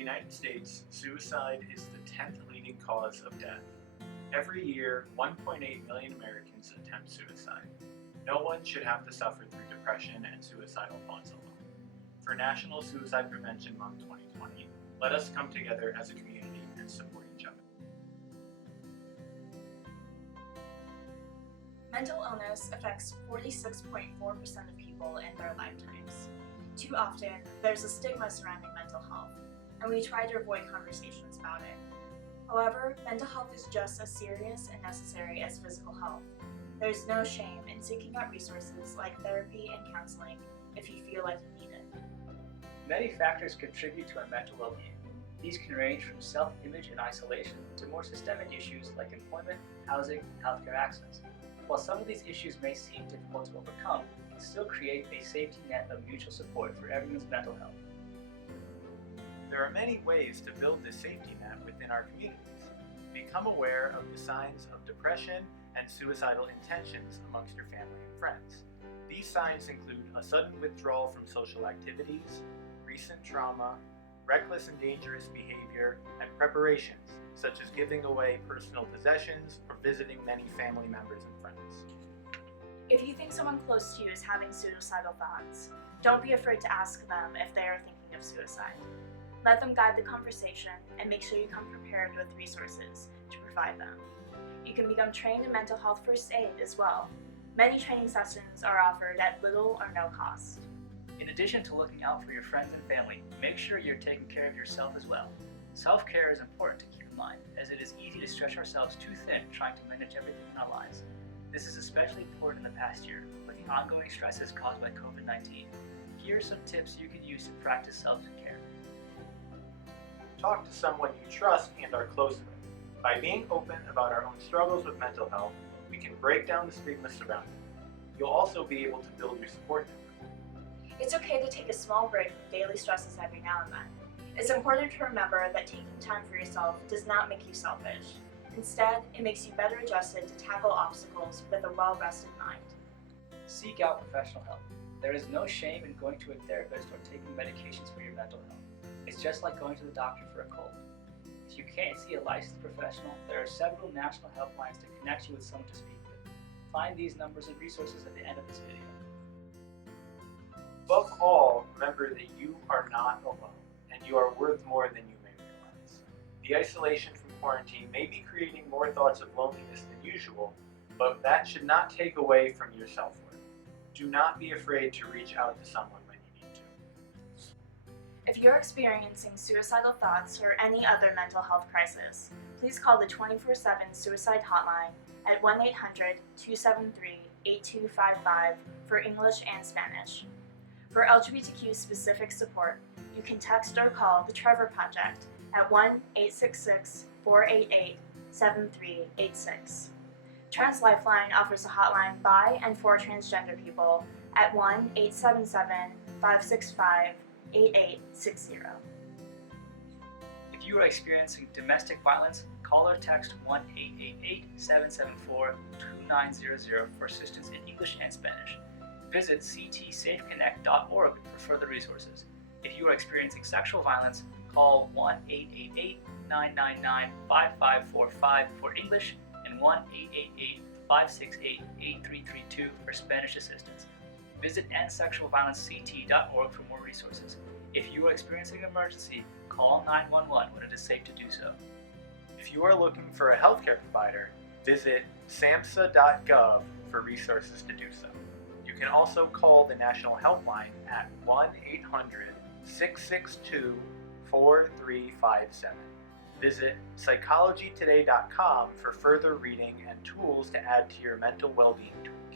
United States, suicide is the 10th leading cause of death. Every year, 1.8 million Americans attempt suicide. No one should have to suffer through depression and suicidal thoughts alone. For National Suicide Prevention Month 2020, let us come together as a community and support each other. Mental illness affects 46.4% of people in their lifetimes. Too often, there's a stigma surrounding mental health, and we try to avoid conversations about it. However, mental health is just as serious and necessary as physical health. There's no shame in seeking out resources like therapy and counseling if you feel like you need it. Many factors contribute to our mental well-being. These can range from self-image and isolation to more systemic issues like employment, housing, and healthcare access. While some of these issues may seem difficult to overcome, we can still create a safety net of mutual support for everyone's mental health. There are many ways to build this safety net within our communities. Become aware of the signs of depression and suicidal intentions amongst your family and friends. These signs include a sudden withdrawal from social activities, recent trauma, reckless and dangerous behavior, and preparations, such as giving away personal possessions or visiting many family members and friends. If you think someone close to you is having suicidal thoughts, don't be afraid to ask them if they are thinking of suicide. Let them guide the conversation and make sure you come prepared with resources to provide them. You can become trained in mental health first aid as well. Many training sessions are offered at little or no cost. In addition to looking out for your friends and family, make sure you're taking care of yourself as well. Self-care is important to keep in mind, as it is easy to stretch ourselves too thin trying to manage everything in our lives. This is especially important in the past year, with the ongoing stresses caused by COVID-19. Here are some tips you can use to practice self-care. Talk to someone you trust and are close with. By being open about our own struggles with mental health, we can break down the stigma surrounding it. You'll also be able to build your support network. It's okay to take a small break from daily stresses every now and then. It's important to remember that taking time for yourself does not make you selfish. Instead, it makes you better adjusted to tackle obstacles with a well-rested mind. Seek out professional help. There is no shame in going to a therapist or taking medications for your mental health. It's just like going to the doctor for a cold. If you can't see a licensed professional, there are several national helplines to connect you with someone to speak with. Find these numbers and resources at the end of this video. Above all, remember that you are not alone, and you are worth more than you may realize. The isolation from quarantine may be creating more thoughts of loneliness than usual, but that should not take away from your self-worth. Do not be afraid to reach out to someone when you need to. If you're experiencing suicidal thoughts or any other mental health crisis, please call the 24/7 Suicide Hotline at 1-800-273-8255 for English and Spanish. For LGBTQ-specific support, you can text or call the Trevor Project at 1-866-488-7386. Trans Lifeline offers a hotline by and for transgender people at 1-877-565-8860. If you are experiencing domestic violence, call or text 1-888-774-2900 for assistance in English and Spanish. Visit ctsafeconnect.org for further resources. If you are experiencing sexual violence, call 1-888-999-5545 for English and 1-888-568-8332 for Spanish assistance. Visit endsexualviolencect.org for more resources. If you are experiencing an emergency, call 911 when it is safe to do so. If you are looking for a healthcare provider, visit samhsa.gov for resources to do so. You can also call the National Helpline at 1-800-662-4357. Visit psychologytoday.com for further reading and tools to add to your mental well-being toolkit.